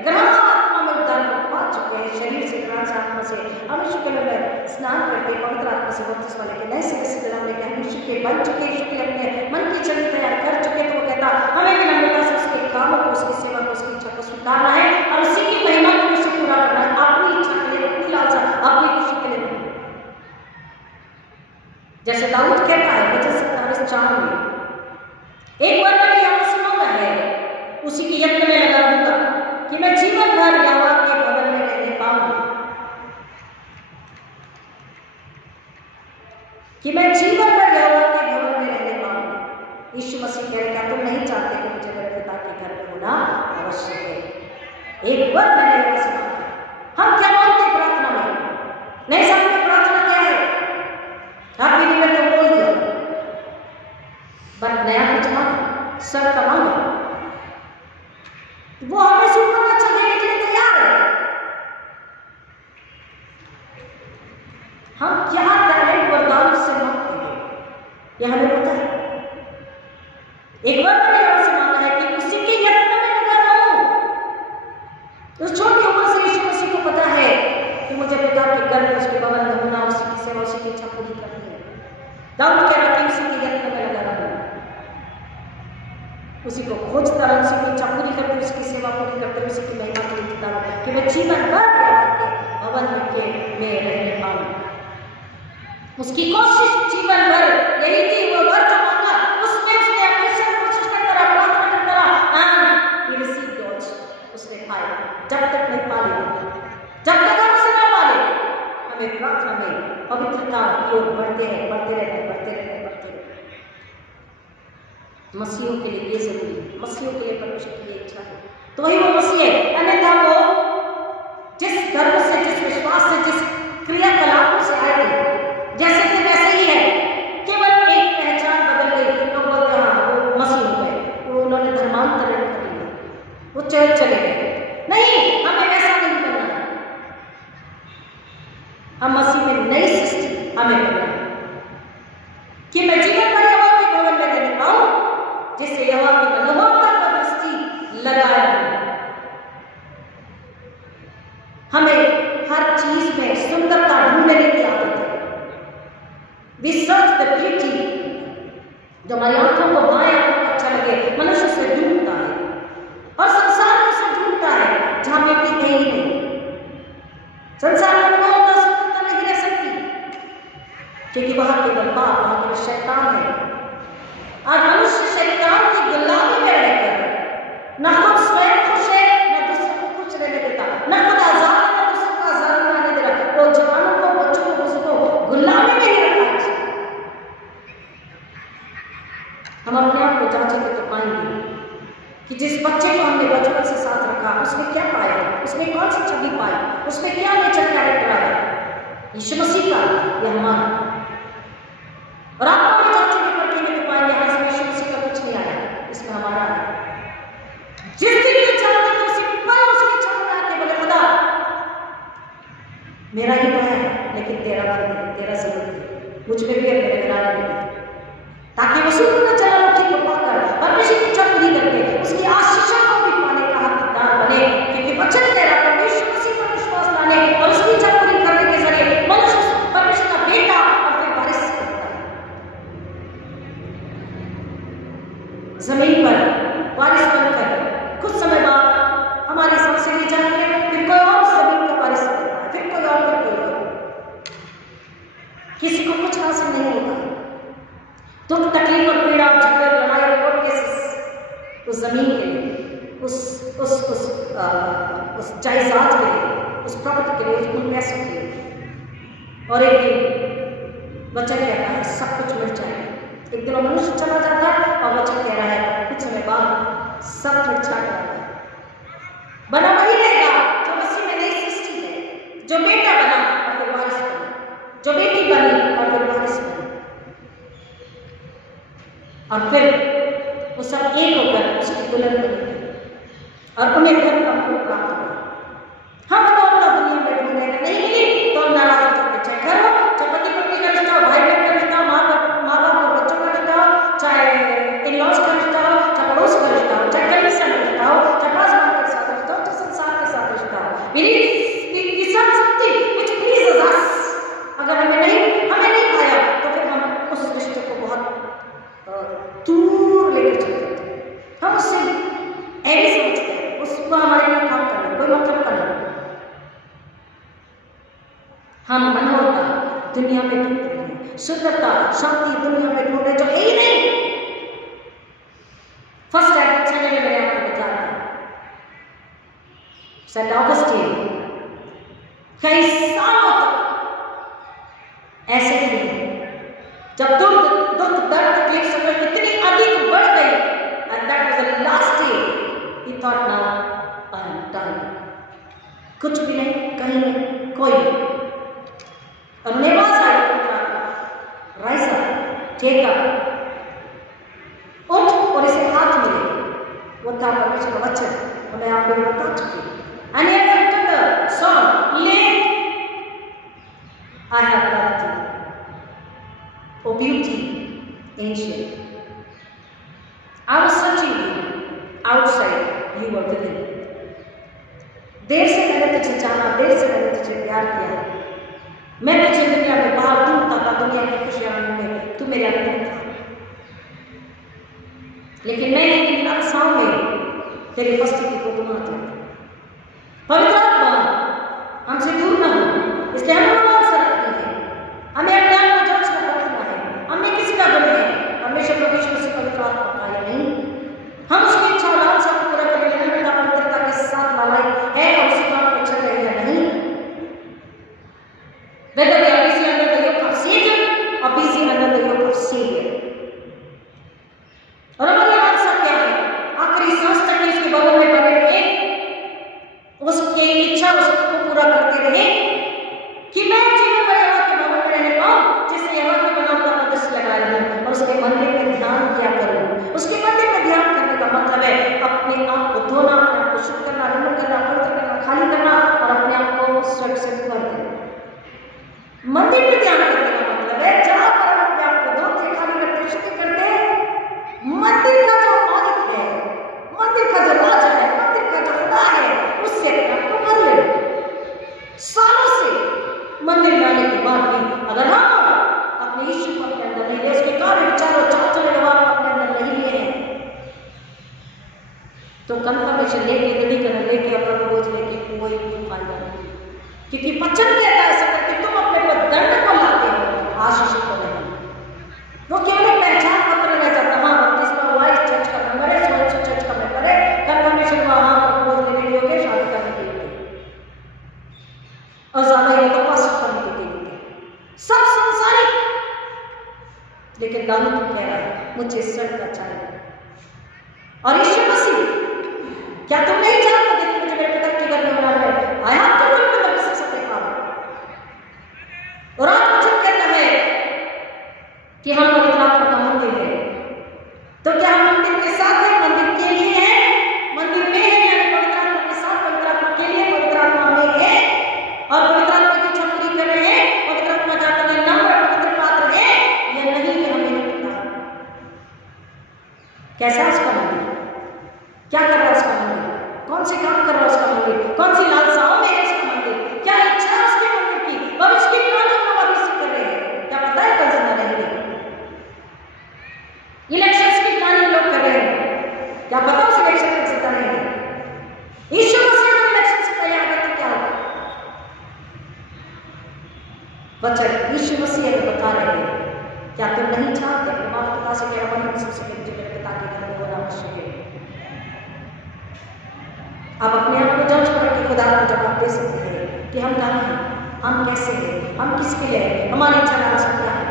अगर हम आत्मा में उद्धार को पा चुके हैं, शरीर से, प्राण से, आत्मा से, हम यीशु के में स्नान करके पवित्र आत्मा से बपतिस्मा लेके नए सिरे से जन्म लेके हम यीशु के बन चुके, यीशु के अपने मन की छवि तैयार कर चुके, तो वो कहता हमें भी नम्रता से उसके कामों को, उसकी सेवा को, उसकी इच्छा को स्वीकारना है और उसी की महिमा को उसे पूरा करना है, अपनी इच्छा के लिए, अपनी लालसा, अपनी खुशी के लिए। जैसे दाऊद कहता है वचन 27:4 में, एक बार मैंने यहोवा सुना है, उसी के यत्न में लगा दूंगा कि मैं जीवन भर यहोवा के भवन में रहने पाऊंगा, कि मैं जीवन भर यहोवा के भवन में रहने पाऊंगा। यीशु मसीह कह रहे क्या तुम नहीं चाहते कि मुझे मेरे पिता के घर में होना अवश्य है? एक बार मैंने यहोवा सुना। हम क्या मानते प्रार्थना में? नहीं, सबकी प्रार्थना क्या है? वहां से यीशु मसीह को पता है कि मुझे पिता के घर में उसके भवन में होना, उसी की सेवा, उसी की इच्छा पूरी करनी है। दाऊद कह रहा था उसी के यत्न में लगा रहूं, उसी को खोजता रहूं, उसी की इच्छा पूरी करते, उसकी सेवा पूरी करते, उसी की महिमा के लिए जीता रहूं, कि मैं जीवन भर भवन में रहने पाऊं। उसकी कोशिश जीवन भर यही थी, वो वर जो मांगा उसमें उसने अपनी सब कोशिश करता रहा, प्रार्थना करता रहा, एंड ही रिसीव्ड गॉड्स, उसने पाया। जब तक नहीं पा लिया, जब तक हम उसे ना पाले, हमें प्रार्थना में पवित्रता की ओर बढ़ते रहना, बढ़ते रहना, बढ़ते रहना, बढ़ते रहना। मसीहों के लिए ये जरूरी है, मसीहों के लिए परमेश्वर की ये इच्छा है, तो वही वो मसीह है। अन्यथा वो जिस धर्म से, जिस विश्वास से, जिस क्रियाकलापों से आए थे, जैसे थे वैसे ही है, केवल एक पहचान बदल गई, लोग बोलते हैं हाँ वो मसीह हो गए, वो उन्होंने धर्मांतरण कर लिया, वो चर्च चले गए। नहीं, हमें ऐसा नहीं करना है। हम मसीह में नई सृष्टि हमें करना है कि मैं जीवन भर यहोवा के भवन में रहने पाऊं, जिससे यहोवा की मनोभावता पर दृष्टि लगाए रहे। हमें हर चीज में सुंदरता ढूंढने की आदत है। We search the beauty, जो हमारी आंखों को बाएं आंखों को अच्छा लगे, मनुष्य से ढूंढता है, और संसार में से ढूंढता है जहां बेटी है ही नहीं। संसार में कौन तो सुंदरता नहीं रह सकती, क्योंकि वहां केवल पाप, वहां केवल शैतान है। आज मनुष्य शैतान की गुलामी में रहकर न खुद स्वयं खुश है, न दूसरों को खुश रहने देता, न खुद आजाद है, न दूसरों को आजाद रहने दे रहा। वो जवानों को, बच्चों को, उसको गुलामी में ही रखा। हम अपने आप को जांचेंगे तो पाएंगे कि जिस बच्चे को हमने बचपन से साथ रखा, उसने क्या पाया, उसने कौन सी छवि पाई, उसमें क्या नेचर कैरेक्टर आया, यीशु मसीह का या हमारा। और आप अपने जांचेंगे पढ़ेंगे तो पाएंगे हाँ इसमें यीशु मसीह का कुछ नहीं आया, इसमें हमारा है। जिस दिन ये चाहते थे उसी पल उसकी छवि में आके बोले खुदा मेरा ही पाया है, लेकिन तेरा भी दे, तेरा जरूर दे, मुझ में भी है, मेरे घराने में, ताकि वो सुंदर जलालुठी को पाकर परमेश्वर की इच्छा पूरी करके उसकी आशीषों को भी पाने का हकदार बने। क्योंकि वचन कह रहा है परमेश्वर मसीह पर विश्वास लाने और उसकी इच्छा पूरी करने के जरिए मनुष्य परमेश्वर का बेटा और फिर वारिस बनता है। जमीन पर वारिस बनकर कुछ समय बाद हमारे सबसे भी जाती है, फिर कोई और जमीन का वारिस बनता है, फिर कोई और, फिर कोई और। किसी को कुछ हासिल नहीं होता। दुख, तकलीफ और पीड़ा और झगड़े, लड़ाई और कोर्ट केसेस उस जमीन के लिए, उस जायदाद के लिए, उस प्रॉपर्टी के लिए, उन पैसों के लिए। और एक दिन वचन कहता है सब कुछ मिट जाएगा। एक दिन मनुष्य चला जाता है और वचन कह रहा है कुछ समय बाद सब मिट जाएगा। बना वही रहेगा जो मसीह में नई सृष्टि है, जो बेटा बना और फिर वारिस बना, जो बेटी बनी और फिर वारिस बनी, और फिर वो सब एक होकर उसकी दुल्हन बनी और उन्हें घर का फूल प्राप्त हुआ। हम तो अपना दुनिया में ढूंढेंगे, नहीं मिली तो हम नाराज हो जाते, चाहे घर हो, चाहे पति पत्नी का रिश्ता हो, भाई बहन का रिश्ता हो, माँ बाप और बच्चों का रिश्ता हो, चाहे इन-लॉज का रिश्ता हो, चाहे पड़ोस का रिश्ता हो, चाहे कलीसिया का रिश्ता हो, चाहे पासवान के साथ रिश्ता हो, चाहे संसार के साथ रिश्ता हो। We need something which pleases us। अगर हमें नहीं पाया तो फिर हम उस रिश्ते को बहुत दूर लेकर चले जाते हैं। हम उससे ऐसे समझते हैं उसको हमारे लिए काम करना, कोई मतलब करना। हम मनोरता दुनिया में ढूंढ रहे हैं, शुद्धता शांति दुनिया में ढूंढ रहे जो है ही नहीं। फर्स्ट चैनल में मैंने आपको बताया सेंट ऑगस्टीन कई सालों तक ऐसे ही नहीं, जब दुख दर्द तकलीफ समझ इतनी अधिक बढ़ गई, and that was the last day he thought now I am done। कुछ भी नहीं, कहीं नहीं, कोई नहीं। और नेवाज I rise up, take up, उठ और इसे हाथ मिले। वो था परमेश्वर का वचन, और मैं आपको बता चुकी। And he has written the song, I have loved you, O beauty ancient। I was searching you, outside you were within। देर से मैंने देर से मैंने तुझे प्यार किया, मैं तुझे दुनिया में बाहर दूर तक दुनिया की खुशियां में तू मेरे अंदर था, लेकिन मैंने इन लालसाओं में तेरी उपस्थिति को गुमा दिया। पवित्र आत्मा हमसे दूर न हो, इसलिए हमें आवाज रखनी है, हमें अपने आप को जांच कर रखना है। हमें किसी का बने हैं, हमेशा प्रभु यीशु मसीह पवित्र आत्मा का या नहीं, हम उसकी इच्छा और लालसा को पूरा करने के लिए पवित्रता के साथ लायक है और उसी बात पर चल रहे हैं या नहीं। Whether we are busy under the yoke of Satan or busy under the yoke of Savior. और हमारी लालसा क्या है? आखिरी सांस तक उसके बगल में बने रहे, उसकी इच्छा उसको पूरा करते रहे कि मैं जीवन भर यहोवा के भवन में रहने पाऊं, जिससे यहोवा की बनावट का दृश्य लगा रहूं और उसके मंदिर में ध्यान किया करूं। उसके मंदिर में ध्यान करने का मतलब है अपने आप को धोना, अपने आप को शुद्ध करना, रिमूव करना, पवित्र करना, खाली करना और अपने आप को स्वर्ग से भर देना। मंदिर में ध्यान करने का मतलब है जहां पर हम अपने आप को धोते, खाली करते, शुद्ध करते, मंदिर का जो मालिक है, मंदिर का जो राजा है, मंदिर का जो खुदा है, उससे अपने आप को भर ले। सालों से मंदिर में आने के बाद भी अगर हम अपने यीशु को अपने अंदर नहीं ले, उसके कार्य विचार और चाल चलन व्यवहार को अपने अंदर नहीं लिए हैं, तो कंफर्मेशन लेके, दृढ़ीकरण लेके और प्रभु बोझ लेके कोई फायदा नहीं। क्योंकि वचन कहता है ऐसा करके तुम अपने पर दंड को लाते हो, आशीष को नहीं। वो केवल एक पहचान पत्र रह जाता, हाँ बपतिस्मा हुआ, इस चर्च का मेंबर है, सो चर्च का मेंबर है, कंफर्मेशन हुआ, हाँ प्रपोज लेने के योग्य, शादी करने के योग्य, और ज्यादा ये तो पास करने के योग्य, सब संसारिक। लेकिन दाऊद कह रहा है मुझे स्वर्ग चाहिए। और यीशु मसीह, क्या तुम नहीं जानते देखो मुझे मेरे पिता के घर में बना है, I have to live with the presence of the father. और आज वचन कहता है कि हम पवित्र आत्मा का मंदिर है, तो क्या हम मंदिर के साथ है, मंदिर के लिए है, मंदिर में है, यानी पवित्र आत्मा के साथ, पवित्र आत्मा के लिए, पवित्र आत्मा में है और पवित्र आत्मा की इच्छा पूरी कर रहे हैं, पवित्र आत्मा जाकर के नम्र पवित्र पात्र है या नहीं, ये हमें नहीं पता। कैसा है उसका मंदिर, क्या कर रहा है उसका मंदिर, कौन से काम कर रहा है उसका मंदिर, कौन सी लालसाओं में है उसका मंदिर, क्या इच्छा है उसके मंदिर की, भविष्य की प्लानिंग हम अभी से कर रहे हैं, क्या पता है कल से ना रहेंगे। इलेक्शंस की प्लानिंग लोग कर रहे हैं, क्या पता उस इलेक्शन में जीता रहेंगे। यीशु मसीह को इलेक्शन से तैयार करके क्या होगा? वचन यीशु मसीह हमें बता रहे हैं, क्या तुम नहीं चाहते अपने माता पिता से कह रहा सबसे मुझे मेरे पिता के घर में होना आवश्यक है। आप अपने आप को जांच करके खुदा को जवाब दे सकते हैं कि हम कहाँ हैं, हम कैसे हैं, हम किसके लिए हैं, हमारी इच्छा लालसा क्या है।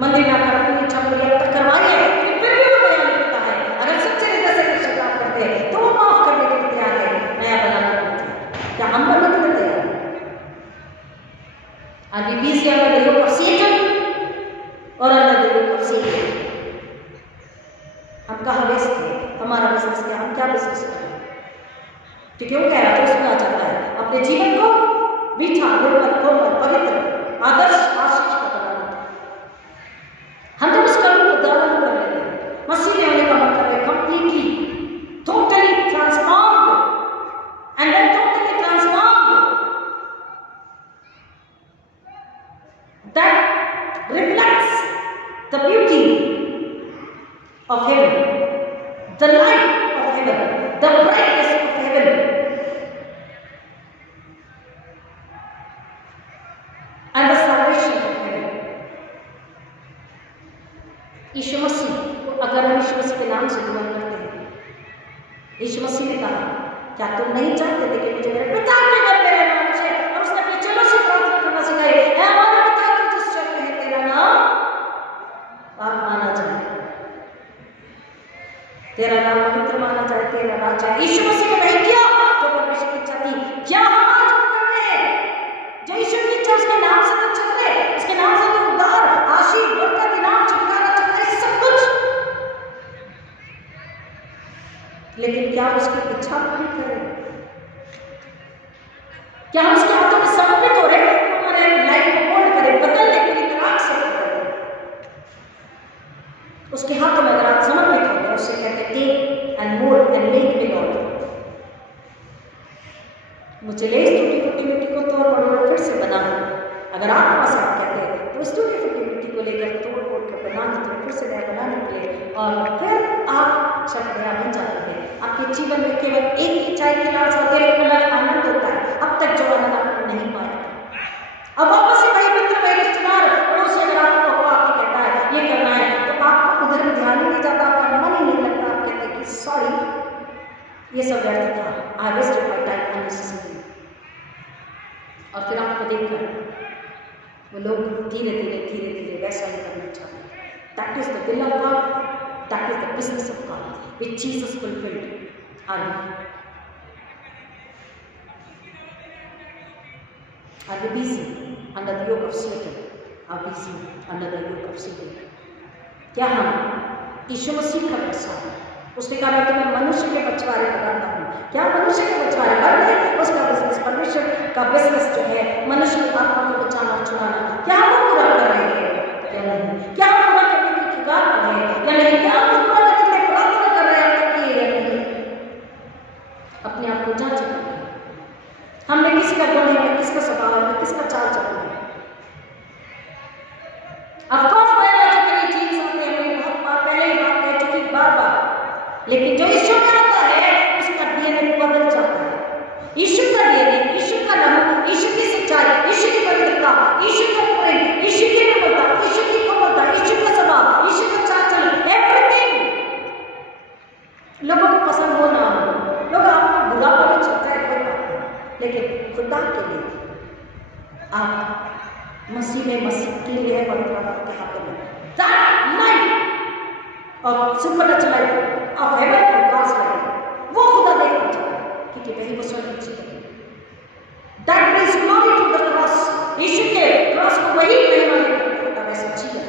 मंदिर में आकर अपनी इच्छा पूरी अब तक करवाई है, फिर भी वो बयान देता है अगर सच्चे हृदय से कृष्ण प्राप्त करते हैं तो वो माफ करने के लिए तैयार है, नया बनाने के लिए। क्या हम बनने के लिए तैयार हैं? अभी बीस या the yoke of Satan और under the yoke of Satan। हम कहाँ व्यस्त हैं, हमारा बिजनेस क्या, हम क्या बिजनेस कर रहे हैं? क्योंकि वो कह रहा है उसमें आ जाता है अपने जीवन को मीठा, निर्मल, कोमल, पवित्र, आदर्श, आशीष का बनाना। हम जब उस कर्म को धारण कर लेते हैं, मसीह में होने का मतलब है completely, totally transformed and when totally transformed that reflects the beauty of haven, the light of haven, the brightness of heaven and the salvation of heaven। यीशु मसीह को अगर हम यीशु मसीह के नाम से दुआ करते हैं, यीशु मसीह ने कहा क्या तुम नहीं चाहते थे कि मुझे मेरे पिता के घर में रहना चाहिए, और उसने अपने चेलों से प्रार्थना करना सिखाई, है हमारे पिता की जिस स्वर्ग में है तेरा नाम पाक माना जाए, तेरा नाम पवित्र माना जाए, तेरा राज्य है। यीशु मसीह ने नहीं किया जो परमेश्वर की इच्छा थी। क्या हम आज कर रहे हैं जो यीशु की इच्छा, उसके नाम से तो चल रहे, उसके नाम से तो उद्धार, आशीष, बरकत, इनाम, छुटकारा चल रहा है, सब कुछ, लेकिन क्या उसकी इच्छा पूरी कर रहे? क्या हम उसके हाथों में समर्पित हो रहे हैं, हमारे लाइफ को मोल्ड करे, बदलने के लिए तलाक से उसके हाथों में अगर आप समर्पित हो गए, उससे कहते take and mould and make me lord. मुझे ले इस टूटी फूटी मिट्टी को मरोड़ फिर से बना है। अगर आत्मा से आप कहते हैं तो इस टूटी फूटी मिट्टी को लेकर तोड़ फोड़ कर बनाने के लिए, फिर से नया बनाने के लिए, और फिर आप जब नया बन जाते हैं, आपके जीवन में केवल एक ही चाय की लालसा और एक अलग आनंद होता है, अब तक जो आनंद आपने नहीं पाया। अब वापस से वही मित्र, वही रिश्तेदार, पड़ोसी अगर आपको आके कहता है ये करना है, तो आपको उधर में ध्यान ही नहीं जाता, आपका मन ही नहीं लगता, आप कहते हैं कि सॉरी, ये सब व्यर्थ था, I wasted my time unnecessary. और फिर आपको देखकर वो लोग धीरे धीरे वैसा ही करना चाहते हैं। That is the will of God, that is the business of God which Jesus fulfilled. Are we busy under the yoke of Satan? Are we busy under the yoke of Satan? क्या हम यीशु मसीह का पैसा है? उसने कहा मैं तुम्हें मनुष्य के बछवाड़े लगाता हूँ। क्या मनुष्य के बछवाड़े लगाते? उसका बिजनेस, परमेश्वर का बिजनेस जो है मनुष्य की आत्मा को बचाना और छुड़ाना, क्या हम पूरा कर रहे हैं या नहीं? क्या हम पूरा करने की कगार पर है या नहीं? क्या हम पूरा करने के लिए प्रार्थना कर रहे हैं या नहीं? अपने आप को जांच करें। हमने किसका गुण है, किसका स्वभाव है, किसका चाल चलन है? ऑफ कोर्स बायोलॉजिकली जीन्स होते हैं, बहुत बार पहले ही बात कह चुकी बार-बार, लेकिन जो यीशु में होता है उसका डीएनए बदल जाता है। यीशु का डीएनए, यीशु का नाम, यीशु की सच्चाई, यीशु की पवित्रता, यीशु का प्रेम, यीशु की निर्मलता, यीशु की कोमलता, यीशु का स्वभाव, यीशु का चाल चलन, एवरीथिंग लोगों को पसंद हो ना हो, लोग आपको बुरा बोले चलता है, लेकिन खुदा के लिए आप मसीह में, मसीह के लिए पवित्र आत्मा के हाथों में, that life of supernatural life of heaven and God's life, वो खुदा देखना चाहता है, क्योंकि वही वो स्वर्ग की चीज है। That brings glory to the cross. यीशु के क्रॉस को वही महिमा देता है, वैसे अच्छी है।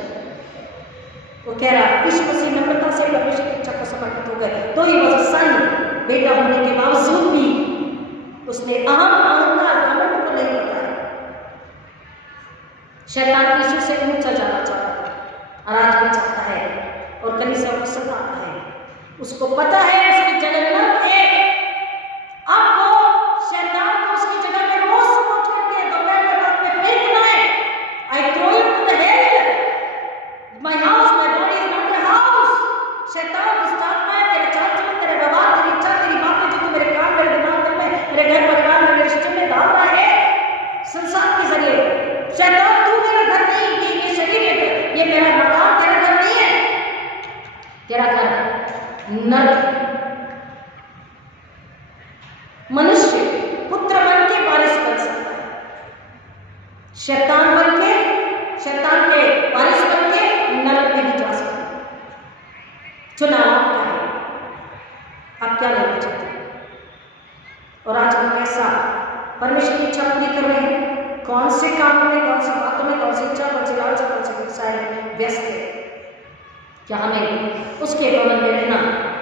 वो कह रहा है यीशु मसीह नम्रता से परमेश्वर की इच्छा को समर्पित हो गए, तो ही वॉज अ सन। बेटा होने के बावजूद भी उसने अहंकार घमंड को नहीं बताया। शैतान यीशु से ऊंचा जाना चाहता था और आज भी चाहता है, और कलीसिया को सताता है। उसको पता है उसकी जगह न है। अब वो शैतान को उसकी जगह पे रोज सपोर्ट करके दोपहर में रात में फेंकना है। I throw you to the hell, my house, my body is not your house. शैतान स्टॉप मैं तेरे चाल चलन, तेरे व्यवहार, तेरी इच्छा, तेरी बातें जो तू मेरे कान, मेरे दिमाग में, मेरे घर परिवार में, मेरे रिश्ते में डाल रहा है संसार के जरिए। शैतान तू मेरा घर नहीं, ये शरीर है, ये मेरा मकान तेरा घर नहीं है। तेरा घर नरक। मनुष्य पुत्र बन के वारिस बन सकता है, शैतान बन के, शैतान के वारिस बन के नरक में भी जा सकता है। चुनाव आपका है, आप क्या लेना चाहते हैं? और आज हम कैसा परमेश्वर की इच्छा पूरी कर रहे हैं? कौन से कामों में, कौन सी बातों में, कौन सी इच्छा, कौन सी लालसा, कौन सी व्यवसाय में व्यस्त है? क्या हमें उसके भवन में रहना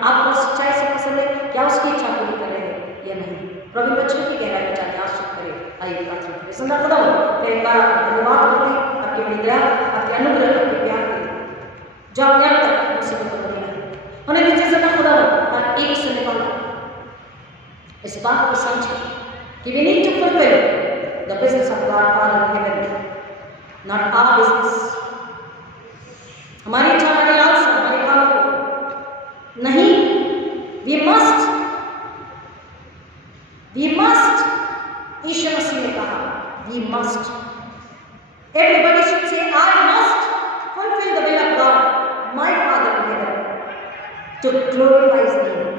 आपको सच्चाई से पसंद है? क्या उसकी इच्छा पूरी कर रहे हैं या नहीं? प्रभु बच्चों की गहराई में जाके आश्रित करें। आइए प्रार्थना करें। संदा खुदा फिर एक बार आपका धन्यवाद करते हैं, आपकी बड़ी दया, आपके अनुग्रह, आपके प्यार के लिए जो आपने अब तक मुझसे बता दिया है। उन्हें दीजिए संदा खुदा और एक सुनने वाला इस बात को समझे कि we need to fulfill the business of God Father in heaven, not our business. हमारी इच्छा, हमारी लालसा, हमारे काम को नहीं। We must ईश्वर मसीह ने कहा we must. Everybody should say I must fulfill the will of God, my Father in heaven, to glorify His name.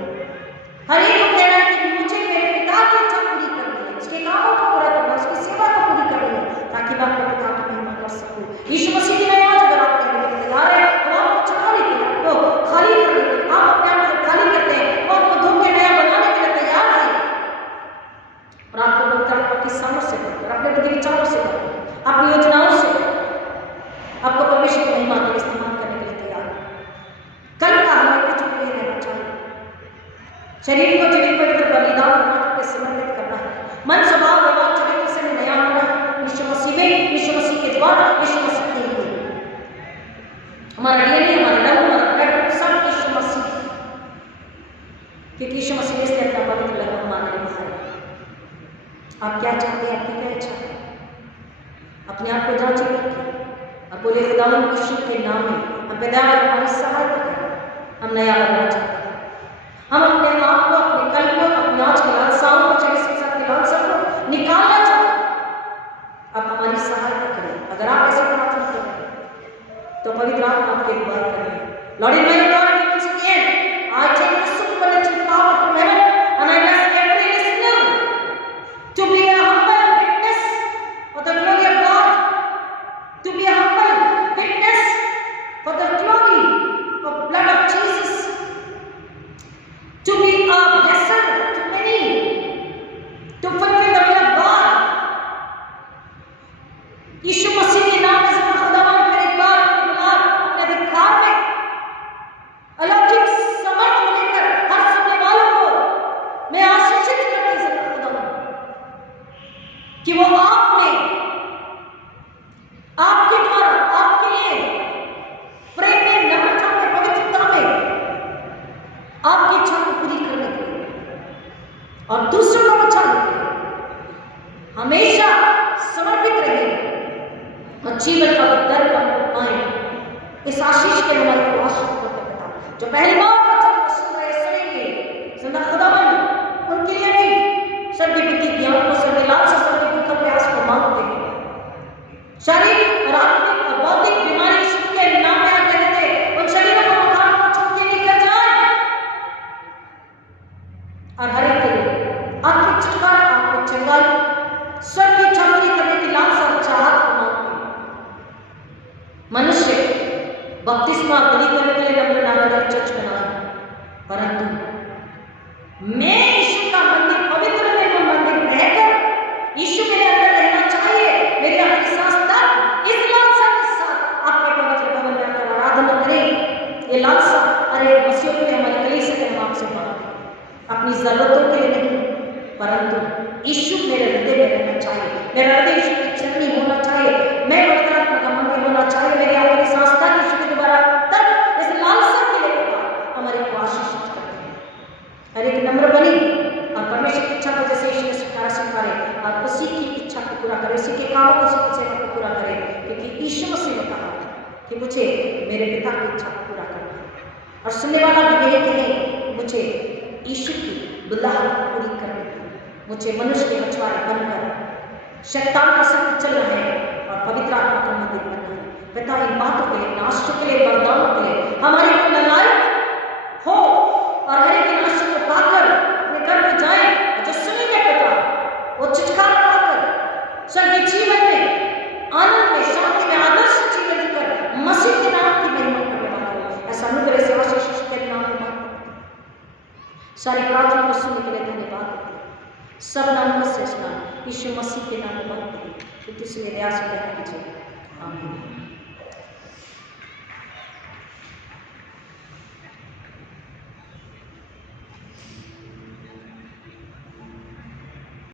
हर एक को कहना है कि मुझे मेरे पिता की इच्छा पूरी करनी है, उसके कामों को पूरा करना है, उसकी सेवा को पूरी करनी है, ताकि मैं अपने पिता की महिमा कर सकूं। यीशु मसीह की नमाज अगर आप करने के लिए तैयार है तो आपको चलाने के लिए, आपको खाली करने के लिए, आप अपने आप को खाली करते हैं और आपको धो के नया बनाने के लिए तैयार है। और आपको पवित्र आत्मा की समझ से करकर, अपने बुद्धि विचारों से करकर, अपनी योजनाओं से आपको परमेश्वर की महिमा के इस्तेमाल करने के लिए तैयार है। कल का हमें कुछ भी रहना चाहिए। शरीर को जीवित पवित्र बलिदान पे समर्पित करना है। मन, स्वभाव, व्यवहार, चरित्र से नया होना यीशु मसीह में, यीशु मसीह के द्वारा, यीशु मसीह के लिए। हमारा डीएनए, हमारा रंग, हमारा ब्लड सब यीशु मसीह, क्योंकि यीशु मसीह ने इसलिए अपना पवित्र लहू हमारे लिए बहाया। आप क्या चाहते हैं, आपकी क्या इच्छा है? अपने आप को जांच रखिए और बोले खुदावंद यीशु के नाम में हम पैदा हमारी सहायता करें। हम नया बनना चाहते हैं, हम अपने आप को, अपने कल को, अपने आज के लालसाओं को, चलिए के साथ लालसा को निकालना चाहते हैं। आप हमारी सहायता करें। अगर आप ऐसे प्रार्थना करें तो पवित्र आत्मा आपके द्वारा करें। Lord, in my authority once again, I take the supernatural power from heaven and I ask every listener to be a humble witness for the glory of God, to be a humble witness for the glory of blood of Jesus, to be a blessing to many, to fulfill the will of God. यीशु मसीह के नाम में खुदावंद मेरे एक बार अपने अधिकार में अलौकिक समर्थ लेकर हर सुनने वालों को मैं आशीषित करने से खुदावंद कि वो आप में, आपके द्वारा, आपके लिए प्रेम में, नम्रता में, पवित्रता में आपकी इच्छा को पूरी करने के लिए और दूसरों को बचाने के लिए हमेशा समर्पित रहे और जीवन का दर पाए। इस आशीष के हमारे को आशीष जो पहली बार वचन को सुन रहे सुनेंगे सुना खुदावंद उनके लिए भी सर्दी बुद्धि ज्ञान को, सर्दी लालसा, सर्दी भूख का प्रयास को मांगते हैं। शारीरिक और आत्मिक और बौद्धिक बीमारी यीशु के नाम में आते रहते उन शरीरों को बुखार को छोड़ के लेकर जाए और हर एक के लिए आत्मिक छुटकारा, आत्मिक चंगाई, स्वर्ग की इच्छा पूरी करने की लालसा और चाहत को मांगते हैं। मनुष्य बपतिस्मा बलि करने के लिए नम्र नामदार चर्च बना है, परंतु मैं यीशु का मंदिर, पवित्र में मंदिर रहकर यीशु मेरे अंदर रहना चाहिए। मेरी आखिरी सांस तक इस लालसा के साथ आपके पवित्र भवन में आकर आराधना करें। ये लालसा अरे मसीहों के लिए हमारे कलीसिया के हम आपसे मांगते हैं, अपनी जरूरतों के लिए नहीं, परंतु यीशु मेरे हृदय में रहना चाहिए। मेरा हृदय यीशु की चरनी होना चाहिए। मैं पवित्र आत्मा का मंदिर होना चाहिए। मेरी आखिरी सांस तक यीशु के दोबारा तक इस लालसा के लिए हमारे को आशीषित करते हैं। हर एक नम्र बनी और परमेश्वर की इच्छा को जैसे यीशु ने स्वीकारे और उसी की इच्छा को पूरा करे, उसी के कामों को, उसी की सेवा को पूरा करे, क्योंकि यीशु मसीह ने कहा कि मुझे मेरे पिता की इच्छा को पूरा करना है। और सुनने वाला भी यही कहे मुझे यीशु की बुलाहट पूरी करनी है, मुझे मनुष्य के मछुआरे बनकर शैतान का संग चलना है और पवित्र आत्मा का मंदिर बनना है। पिता इन बातों के लिए, नाश्तों के लिए, वरदानों के लिए हमारे को ललायत हो और हर एक नाश्ते को पाकर अपने घर में जाए और जो सुनेंगे पिता वो छुटकारा पाकर स्वर्गीय जीवन में, आनंद में, शांति में, आदर्श जीवन जीकर मसीह के नाम की महिमा करने वाला हो। ऐसा अनुग्रह से आशीष के नाम में मांगते हैं। सारी प्रार्थना को सुनने के लिए धन्यवाद। सब नाम का श्रेष्ठ नाम यीशु मसीह के नाम में मांगते हैं, इसलिए दया से कहना कीजिए आमीन।